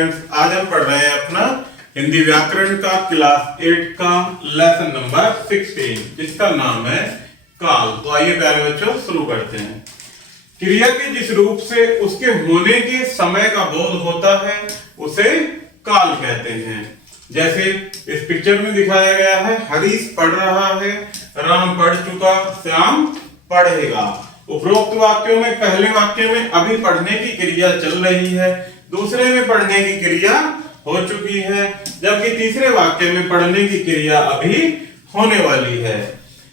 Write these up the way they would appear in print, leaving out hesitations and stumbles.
Students, आज हम पढ़ रहे हैं अपना हिंदी व्याकरण का क्लास 8 का लेसन नंबर 16 जिसका नाम है काल। तो आइए प्यारे बच्चों शुरू करते हैं। क्रिया के जिस रूप से उसके होने के समय का बोध होता है उसे काल कहते हैं। जैसे इस पिक्चर में दिखाया गया है, हरीश पढ़ रहा है, राम पढ़ चुका, श्याम पढ़ेगा। उपरोक्त वाक्यों में पहले वाक्य में अभी पढ़ने की क्रिया चल रही है, दूसरे में पढ़ने की क्रिया हो चुकी है, जबकि तीसरे वाक्य में पढ़ने की क्रिया अभी होने वाली है।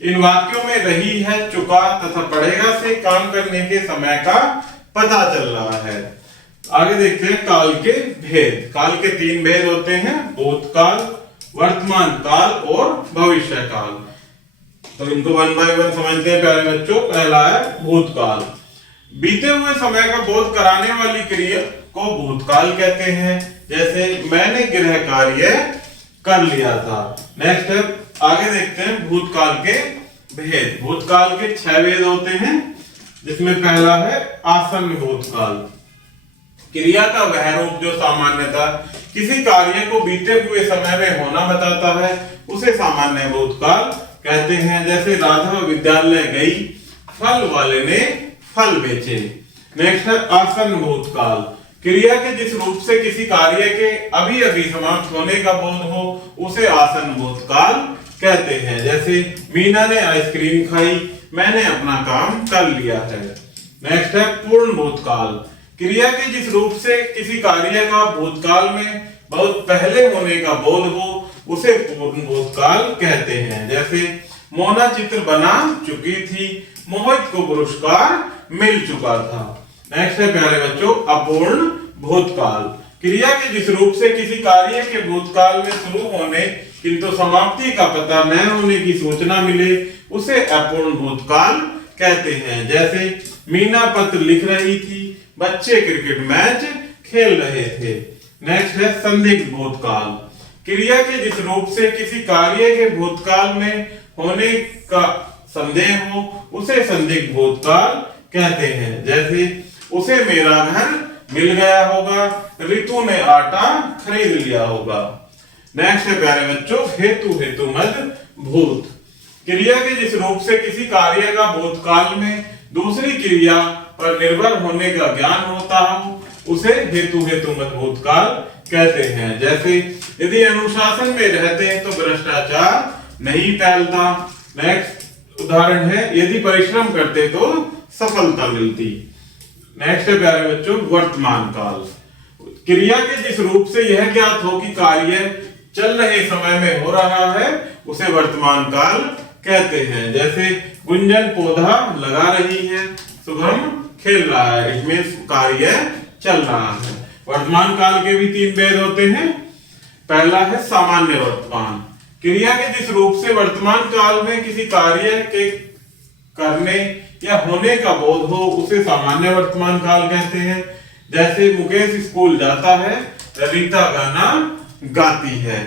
इन वाक्यों में रही है, चुका तथा पढ़ेगा से काम करने के समय का पता चल रहा है। आगे देखते हैं काल के भेद। काल के 3 भेद होते हैं, भूतकाल, वर्तमान काल और भविष्य काल। तो इनको 1 बाय 1 समझते हैं प्यारे बच्चों। पहला है भूतकाल। बीते हुए समय का बोध कराने वाली क्रिया को भूतकाल कहते हैं। जैसे मैंने गृह कार्य कर लिया था। नेक्स्ट है, आगे देखते हैं भूतकाल के भेद। भूतकाल के 6 भेद होते हैं, जिसमें पहला है आसन्न भूतकाल। क्रिया का वह रूप जो सामान्यतः किसी कार्य को बीते हुए समय में होना बताता है उसे सामान्य भूतकाल कहते हैं। जैसे राधा विद्यालय गई, फल वाले ने फल बेचे। नेक्स्ट है आसन्न भूतकाल। क्रिया के जिस रूप से किसी कार्य के अभी अभी समाप्त होने का बोध हो उसे आसन्न भूतकाल कहते हैं। जैसे मीना ने आइसक्रीम खाई, मैंने अपना काम कर लिया है। नेक्स्ट है पूर्ण भूतकाल। क्रिया के जिस रूप से किसी कार्य का भूतकाल में बहुत पहले होने का बोध हो उसे पूर्ण भूतकाल कहते हैं। जैसे मोना चित्र बना चुकी थी, मोहित को पुरस्कार मिल चुका था। नेक्स्ट है प्यारे बच्चों अपूर्ण भूतकाल। क्रिया के जिस रूप से किसी कार्य के भूतकाल में शुरू होने किंतु समाप्ति का पता न होने की सूचना मिले उसे अपूर्ण भूतकाल कहते हैं। जैसे मीना पत्र लिख रही थी, बच्चे क्रिकेट मैच खेल रहे थे। नेक्स्ट है संदिग्ध भूतकाल। क्रिया के जिस रूप से किसी कार्य के भूतकाल में होने का संदेह हो उसे संदिग्ध भूतकाल कहते हैं। जैसे उसे मेरा घर मिल गया होगा, ऋतु ने आटा खरीद लिया होगा। नेक्स्ट है प्यारे बच्चों हेतु हेतुमद भूत। क्रिया के जिस रूप से किसी कार्य का भूतकाल में दूसरी क्रिया पर निर्भर होने का ज्ञान होता हो उसे हेतु हेतुमद भूतकाल कहते हैं। जैसे यदि अनुशासन में रहते तो भ्रष्टाचार नहीं फैलता। नेक्स्ट उदाहरण है यदि परिश्रम करते तो सफलता मिलती। नेक्स्ट है प्यारे बच्चों वर्तमान काल। क्रिया के जिस रूप से यह ज्ञात हो कि कार्य चल रहे समय में हो रहा है उसे वर्तमान काल कहते हैं। जैसे गुंजन पौधा लगा रही है, शुभम खेल रहा है, इसमें कार्य चल रहा है। वर्तमान काल के भी 3 भेद होते हैं। पहला है सामान्य वर्तमान। क्रिया के जिस रूप से वर्तमान काल में किसी कार्य के करने या होने का बोध हो उसे सामान्य वर्तमान काल कहते हैं। जैसे मुकेश स्कूल जाता है, रीता गाना गाती है।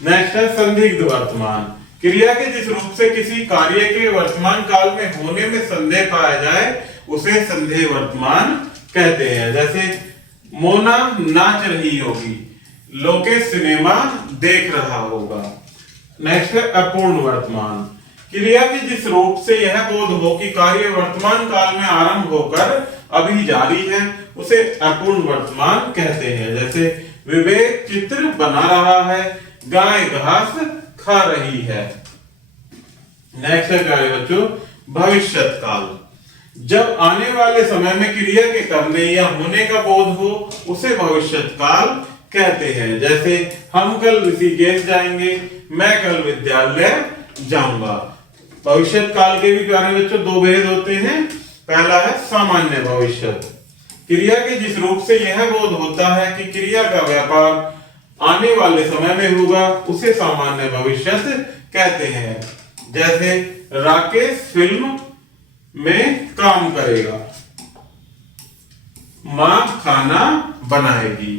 नेक्स्ट है संदिग्ध वर्तमान। क्रिया के जिस रूप से किसी कार्य के वर्तमान काल में होने में संदेह पाया जाए उसे संदेह वर्तमान कहते हैं। जैसे मोना नाच रही होगी, लोकेश सिनेमा देख रहा होगा। नेक्स्ट है अपूर्ण वर्तमान। क्रिया के जिस रूप से यह बोध हो कि कार्य वर्तमान काल में आरंभ होकर अभी जारी है उसे अपूर्ण वर्तमान कहते हैं। जैसे विवेक चित्र बना रहा है, गाय घास खा रही है। नेक्स्ट है प्यारे बच्चों भविष्यत काल। जब आने वाले समय में क्रिया के करने या होने का बोध हो उसे भविष्यत काल कहते हैं। जैसे हम कल ऋषिकेश जाएंगे, मैं कल विद्यालय जाऊंगा। भविष्यत काल के भी प्यारे बच्चों 2 भेद होते हैं। पहला है सामान्य भविष्यत। क्रिया के जिस रूप से यह बोध होता है कि क्रिया का व्यापार आने वाले समय में होगा उसे सामान्य भविष्यत कहते हैं। जैसे राकेश फिल्म में काम करेगा, मां खाना बनाएगी।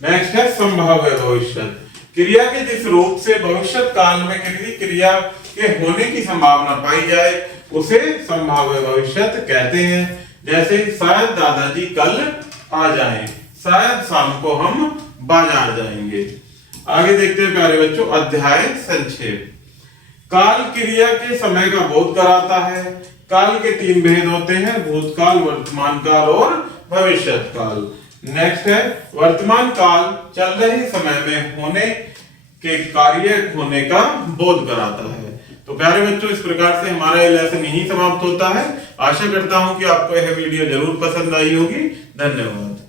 नेक्स्ट है संभाव्य भविष्यत। क्रिया के जिस रूप से भविष्यत काल में किसी क्रिया के होने की संभावना पाई जाए उसे संभाव्य भविष्यत कहते हैं। जैसे शायद दादाजी कल आ जाएं, शायद शाम को हम बाजार जाएंगे। आगे देखते हैं प्यारे बच्चों अध्याय संक्षेप। काल क्रिया के समय का बोध कराता है। काल के 3 भेद होते हैं, भूतकाल, वर्तमान काल और भविष्यत काल। नेक्स्ट है वर्तमान काल चल रहे समय में होने के कार्य होने का बोध कराता है। तो प्यारे बच्चों इस प्रकार से हमारा ये लेसन यहीं समाप्त होता है। आशा करता हूं कि आपको यह वीडियो जरूर पसंद आई होगी। धन्यवाद।